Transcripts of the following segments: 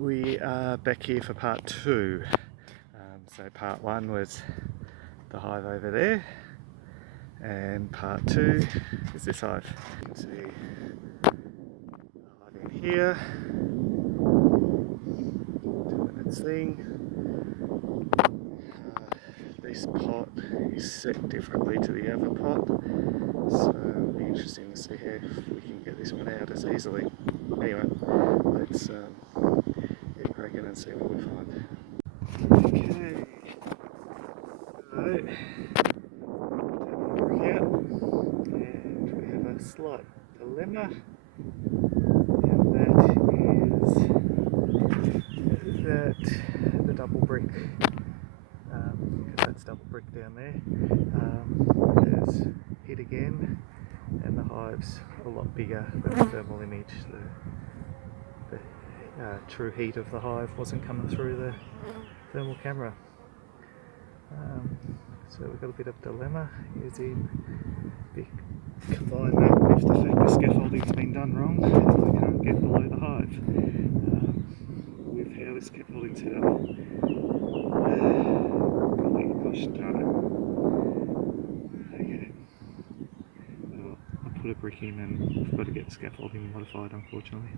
We are back here for part two. So part one was the hive over there, and part two is this hive. You can see the hive in here doing its thing. This pot is set differently to the other pot, so it'll be interesting to see how we can get this one out as easily. Anyway, let's get cracking and see what we find. Okay, so work out, and we have a slight dilemma, and that is that the double brick, because that's double brick down there, has hit again, and the hive's a lot bigger than the thermal image. The true heat of the hive wasn't coming through the thermal camera. So we've got a bit of dilemma, as in combine that with the fact the scaffolding's been done wrong and we can't get below the hive with how the scaffolding's set up. Golly gosh darn it. Okay. Well, I put a brick in and I've got to get the scaffolding modified, unfortunately.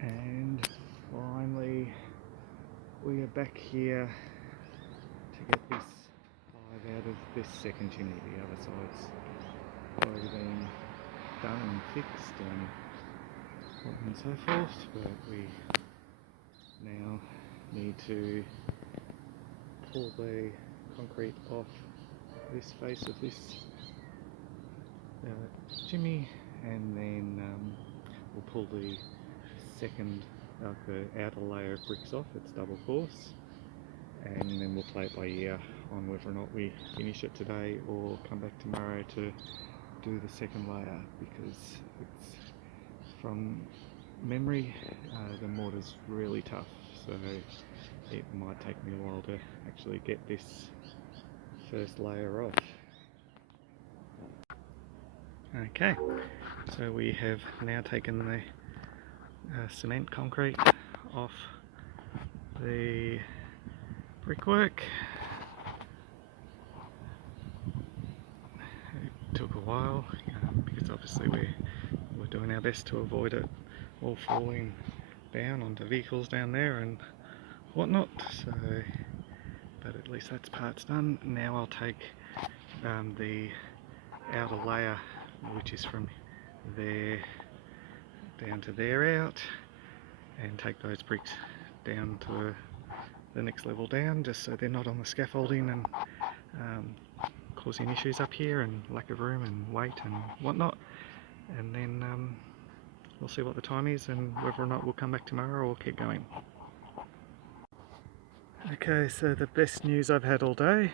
And finally we are back here to get this hive out of this second chimney. The other side's already been done and fixed and so forth, but we now need to pull the concrete off this face of this chimney, and then we'll pull the second, the outer layer of bricks off. It's double course, and then we'll play it by ear on whether or not we finish it today or come back tomorrow to do the second layer, because it's, from memory, the mortar's really tough, so it might take me a while to actually get this first layer off. Okay, so we have now taken the cement concrete off the brickwork. It took a while because obviously we're doing our best to avoid it all falling down onto vehicles down there and whatnot. So, but at least that's part's done. Now I'll take the outer layer, which is from there down to there out, and take those bricks down to the next level down, just so they're not on the scaffolding and causing issues up here and lack of room and weight and whatnot. And then we'll see what the time is and whether or not we'll come back tomorrow or keep going. Okay, so the best news I've had all day,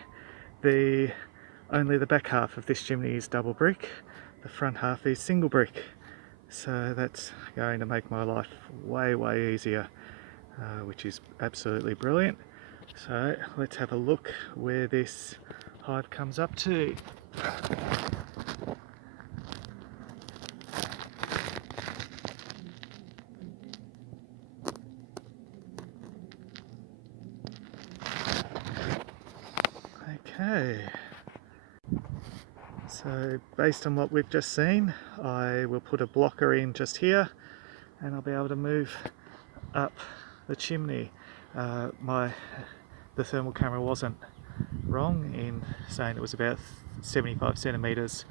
only the back half of this chimney is double brick, the front half is single brick. So that's going to make my life way easier, which is absolutely brilliant. So let's have a look where this hive comes up to. Okay. So based on what we've just seen, I will put a blocker in just here and I'll be able to move up the chimney. The thermal camera wasn't wrong in saying it was about 75 centimetres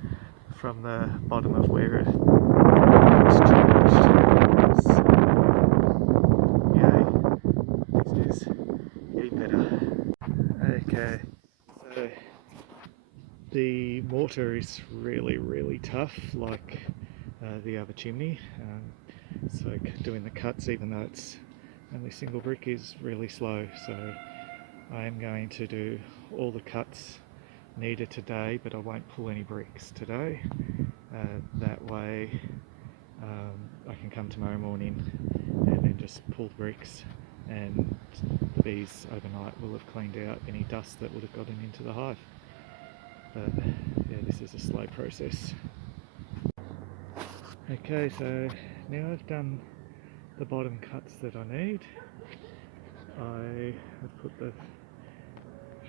from the bottom of where it's changed. So, yay, this is getting better. Okay, so the mortar is really tough, like the other chimney, so doing the cuts, even though it's only single brick, is really slow. So I am going to do all the cuts needed today, but I won't pull any bricks today. That way I can come tomorrow morning and then just pull the bricks, and the bees overnight will have cleaned out any dust that would have gotten into the hive. But yeah, this is a slow process. Okay, so now I've done the bottom cuts that I need. I have put the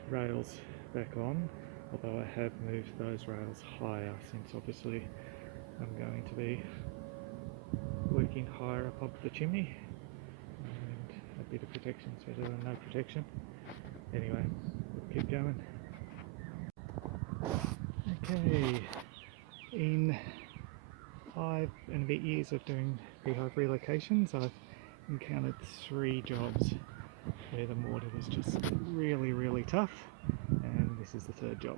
rails back on, although I have moved those rails higher since obviously I'm going to be working higher up the chimney, and a bit of protection is better than no protection. Anyway, we'll keep going. Okay, in 5 and a bit years of doing beehive relocations, I've encountered 3 jobs where the mortar was just really tough, and this is the 3rd job.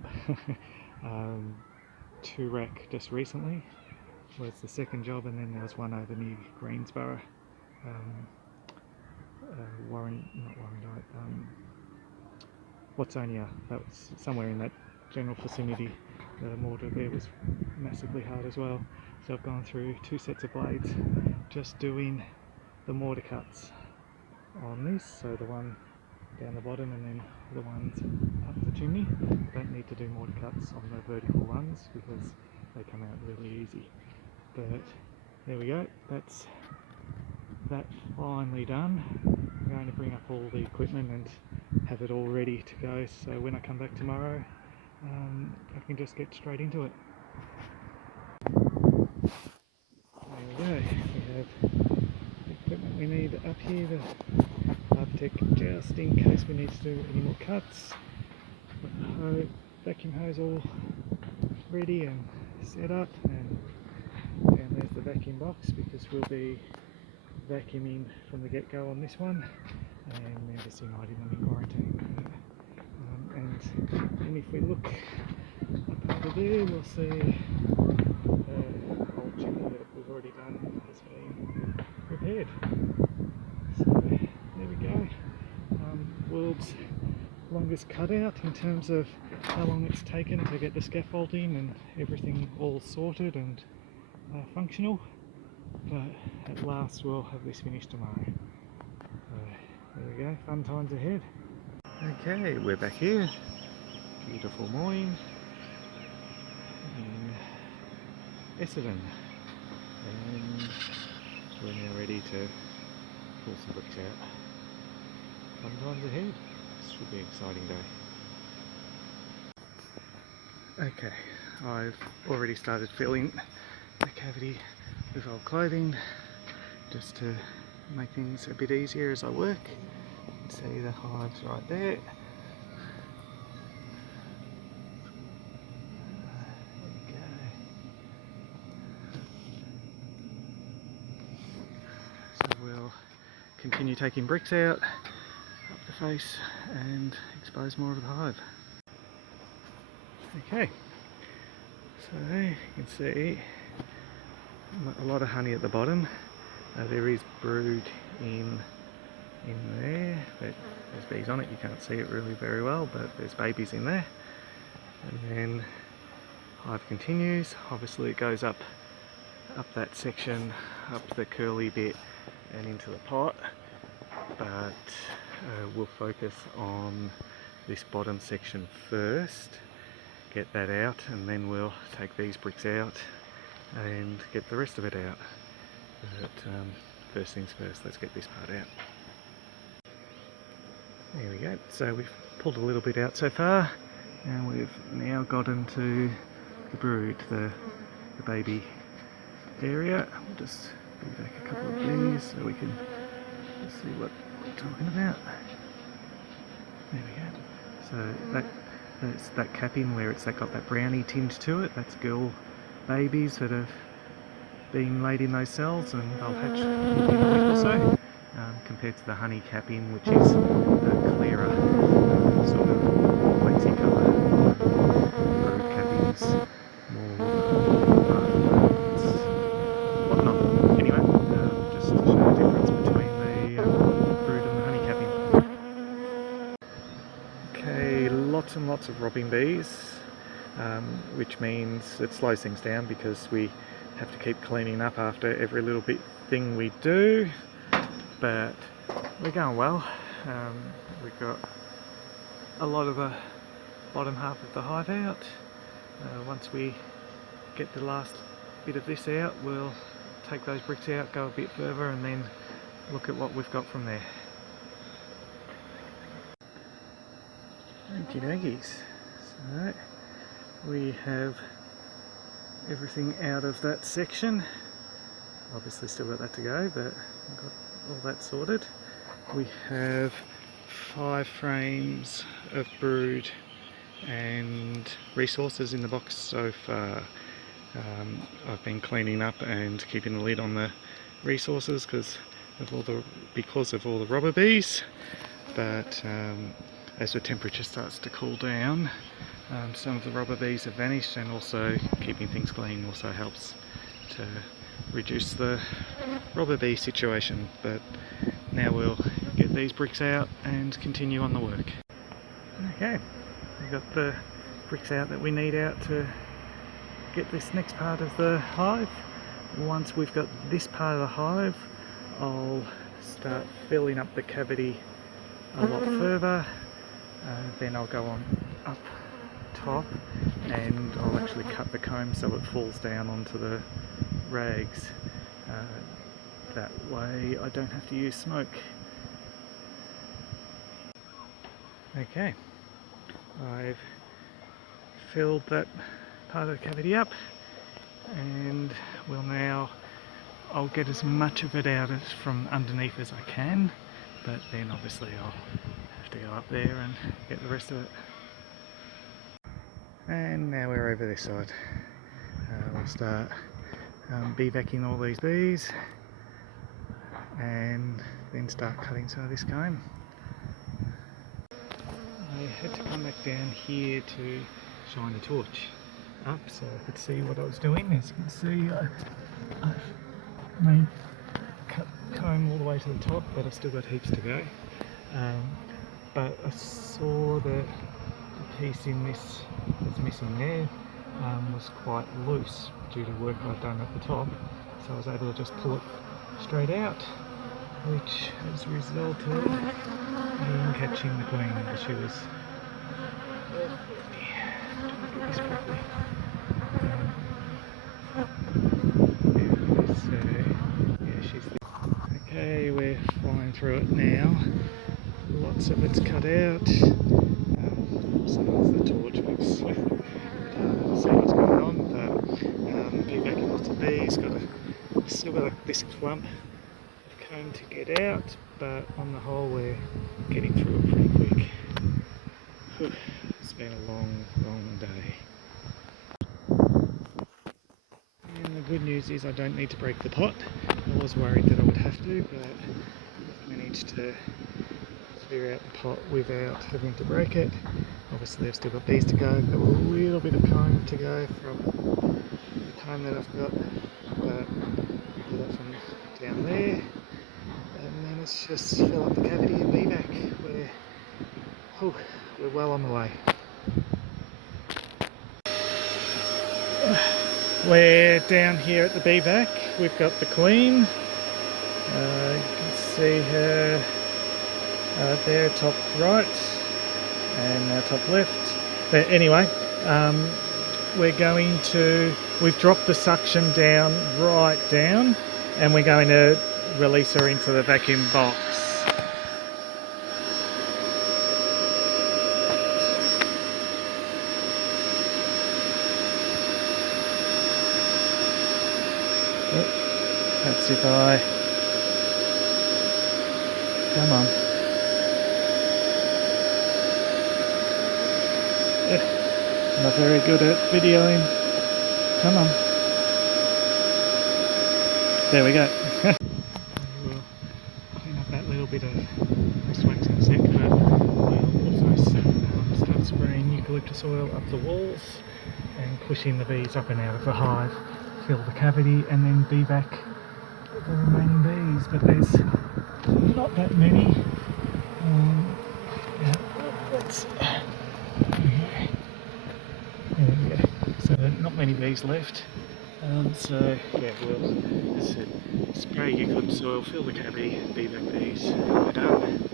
2 rack just recently was the 2nd job, and then there was one over near Greensborough, Watsonia. That was somewhere in that general vicinity. The mortar there was massively hard as well. So I've gone through 2 sets of blades just doing the mortar cuts on this, so the one down the bottom and then the ones up the chimney. I don't need to do mortar cuts on the vertical ones because they come out really easy. But there we go, that's that finally done. I'm going to bring up all the equipment and have it all ready to go, so when I come back tomorrow I can just get straight into it. There we go, we have the equipment we need up here, the Arctic, just in case we need to do any more cuts. Vacuum hose all ready and set up, and there's the vacuum box because we'll be vacuuming from the get-go on this one, and they're just hiding them in quarantine. And if we look up over there, we'll see the old chimney that we've already done has been repaired. So there we go. World's longest cutout in terms of how long it's taken to get the scaffolding and everything all sorted and functional. But at last we'll have this finished tomorrow. So there we go, fun times ahead. Okay, we're back here. Beautiful morning in Essendon, and we're now ready to pull some bricks out. Fun times ahead. This should be an exciting day. Okay, I've already started filling the cavity with old clothing just to make things a bit easier as I work. You can see the hives right there. So we'll continue taking bricks out up the face and expose more of the hive. Okay, so you can see a lot of honey at the bottom. There is brood in there, but there's bees on it. You can't see it really very well, but there's babies in there. And then hive continues. Obviously it goes up that section, up the curly bit and into the pot, but we'll focus on this bottom section first, get that out, and then we'll take these bricks out and get the rest of it out. But first things first, let's get this part out. There we go, so we've pulled a little bit out so far, and we've now gotten to the brood, the baby area. We'll just bring back a couple of these so we can just see what we're talking about. There we go. So that's that capping where it's got that brownie tinge to it. That's girl babies that have been laid in those cells, and they'll hatch within a week or so, compared to the honey capping, which is a clearer sort of waxy colour. Brood cappings more whatnot. Anyway, just to show the difference between the brood and the honey capping. Okay, lots and lots of robbing bees, which means it slows things down because we have to keep cleaning up after every little bit thing we do, but we're going well. We've got a lot of the bottom half of the hive out. Once we get the last bit of this out, we'll take those bricks out, go a bit further, and then look at what we've got from there. Okie dokies. So we have everything out of that section. Obviously still got that to go, but we've got all that sorted. We have 5 frames of brood and resources in the box so far. I've been cleaning up and keeping the lid on the resources because of all the robber bees, but as the temperature starts to cool down, some of the robber bees have vanished, and also keeping things clean also helps to reduce the robber bee situation. But now we'll get these bricks out and continue on the work. Okay, we've got the bricks out that we need out to get this next part of the hive. Once we've got this part of the hive, I'll start filling up the cavity a lot further. Then I'll go on up top and I'll actually cut the comb so it falls down onto the rags. That way I don't have to use smoke. Okay, I've filled that part of the cavity up, and I'll get as much of it out from underneath as I can, but then obviously I'll have to go up there and get the rest of it. And now we're over this side. We'll start bee-vacuuming all these bees and then start cutting some of this comb. I had to come back down here to shine the torch up so I could see what I was doing. As you can see, I've made cut comb all the way to the top, but I've still got heaps to go. But I saw that the piece in this that's missing there was quite loose due to work I'd done at the top, so I was able to just pull it straight out, which has resulted in catching the queen as she was okay, we're flying through it now. Lots of it's cut out. So that's the torch. We'll see what's going on. But bee vacuum lots of bees. Still got this clump of comb to get out, but on the whole we're getting through it pretty quick. It's been a long day. And the good news is I don't need to break the pot. I was worried that I would have to, but I've managed to clear out the pot without having to break it. Obviously I've still got bees to go. I've got a little bit of comb to go from the comb that I've got, but do that from down there, and then it's just fill up the cavity and bee vac. We're well on the way. We're down here at the bee vac. We've got the queen. You can see her there, top right, and now top left. But anyway, we've dropped the suction down, right down, and we're going to release her into the vacuum box. That's if I... Come on. I'm not very good at videoing. Come on. There we go. We'll clean up that little bit of this wax in a sec, but we'll also start spraying eucalyptus oil up the walls and pushing the bees up and out of the hive, fill the cavity, and then bee vac the remaining bees. But there's not that many. There we go. So not many bees left. So yeah, we'll spray eucalyptus oil, fill the cavity, bee vac bees, and we're done.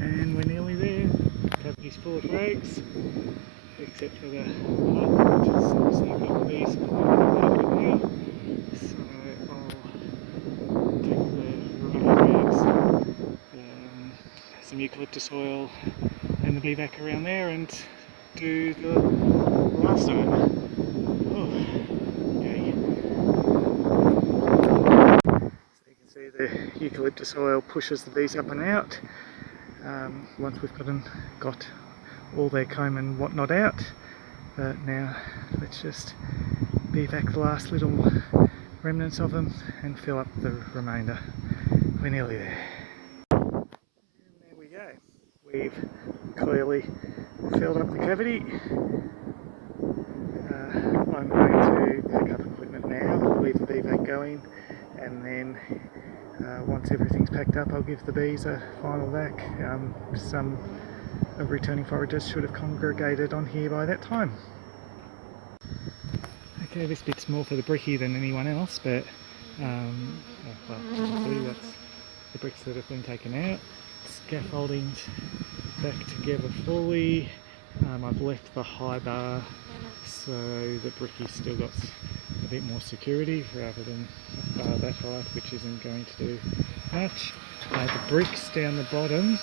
And we're nearly there. The cavity's full of rags, except for the pot, which is obviously got the bees. some eucalyptus oil and the bee vac around there and do the last of it. Oh, yay. So you can see the eucalyptus oil pushes the bees up and out. Once we've got all their comb and whatnot out, but now let's just bee vac the last little remnants of them and fill up the remainder. We're nearly there. And there we go. We've clearly filled up the cavity. I'm going to pack up equipment now, leave the bee vac going, and then once everything's packed up I'll give the bees a final vac. Some returning foragers should have congregated on here by that time. Okay, this bit's more for the bricky than anyone else, but well, that's the bricks that have been taken out. Scaffolding's back together fully. I've left the high bar so the bricky's still got a bit more security rather than a bar that height, which isn't going to do much. The bricks down the bottom,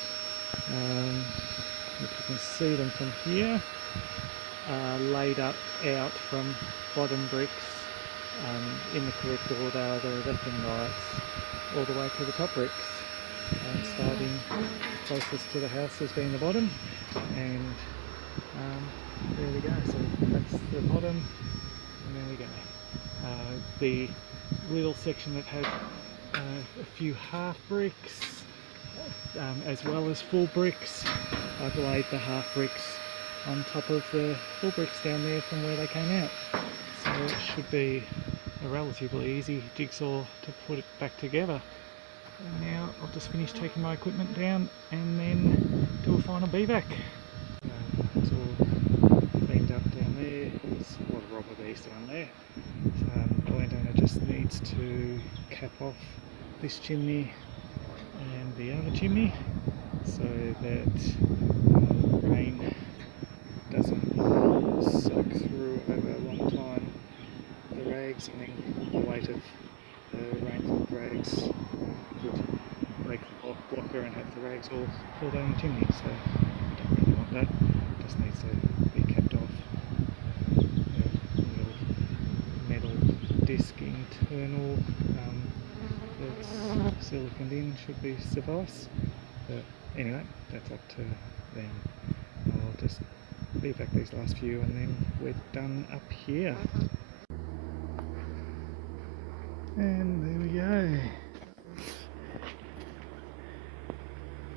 if you can see them from here, are laid up out from bottom bricks in the correct order, the left and rights, all the way to the top bricks. Starting closest to the house as being the bottom, and there we go. So that's the bottom, and there we go. The little section that had a few half bricks as well as full bricks, I've laid the half bricks on top of the full bricks down there from where they came out. So it should be a relatively easy jigsaw to put it back together. And now I'll just finish taking my equipment down and then do a final bee vac. It's all cleaned up down there. There's a lot of robber bees down there. The landowner just needs to cap off this chimney and the other chimney so that rain doesn't soak through over a long time the rags, and then the weight of the rainfall rags could break the blocker and have the rags all fall down the chimney, so we don't really want that. It just needs to be kept off. The little metal disc internal that's siliconed in should be suffice, but anyway, that's up to them. I'll just bee vac these last few and then we're done up here. And there we go.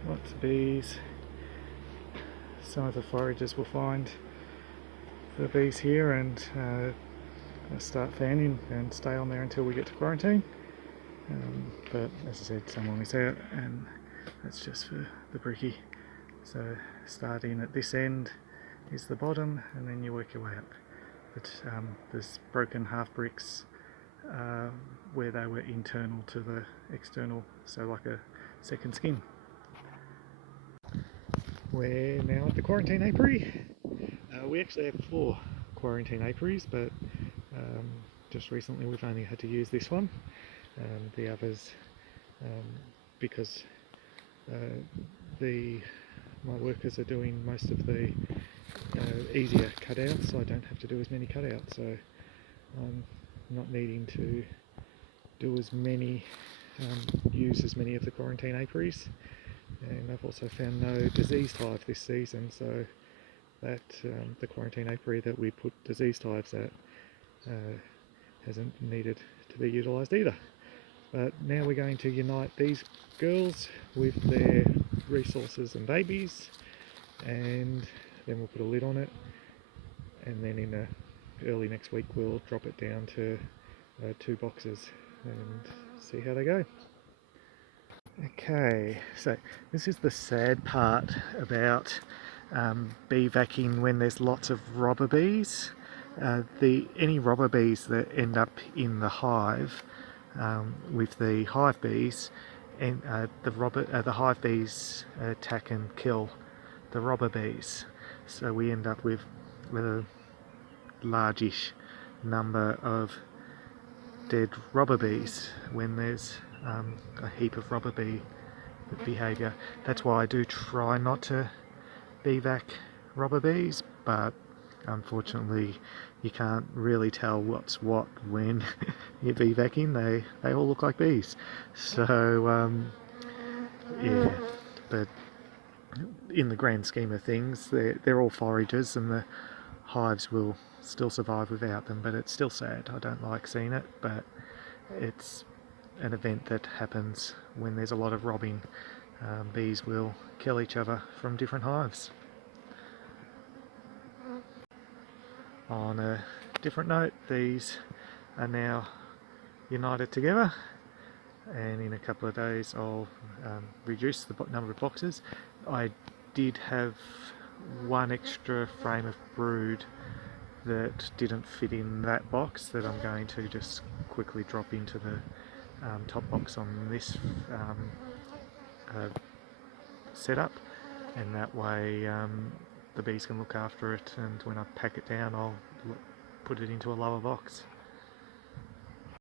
Lots of bees. Some of the foragers will find the bees here and start fanning and stay on there until we get to quarantine. But as I said, some will miss out, and that's just for the bricky. So starting at this end is the bottom, and then you work your way up. But there's broken half bricks where they were internal to the external, so like a second skin. We're now at the quarantine apiary. We actually have 4 quarantine apiaries, but just recently we've only had to use this one. The others, because my workers are doing most of the easier cutouts, so I don't have to do as many cutouts, so I'm not needing to do as many, use as many of the quarantine apiaries. And I've also found no diseased hive this season, so that the quarantine apiary that we put diseased hives at hasn't needed to be utilised either. But now we're going to unite these girls with their resources and babies, and then we'll put a lid on it, and then in early next week we'll drop it down to 2 boxes and see how they go. Okay, so this is the sad part about bee vacuuming when there's lots of robber bees. Any robber bees that end up in the hive with the hive bees, and the hive bees attack and kill the robber bees. So we end up with a largish number of dead robber bees when there's a heap of robber bee behaviour. That's why I do try not to bevac robber bees, but unfortunately you can't really tell what's what when you're bevacing. They all look like bees. So yeah, but in the grand scheme of things, they're all foragers, and the hives will still survive without them. But it's still sad. I don't like seeing it, but it's an event that happens when there's a lot of robbing. Bees will kill each other from different hives. On a different note, these are now united together, and in a couple of days I'll reduce the number of boxes. I did have one extra frame of brood that didn't fit in that box that I'm going to just quickly drop into the top box on this setup, and that way the bees can look after it, and when I pack it down I'll put it into a lower box.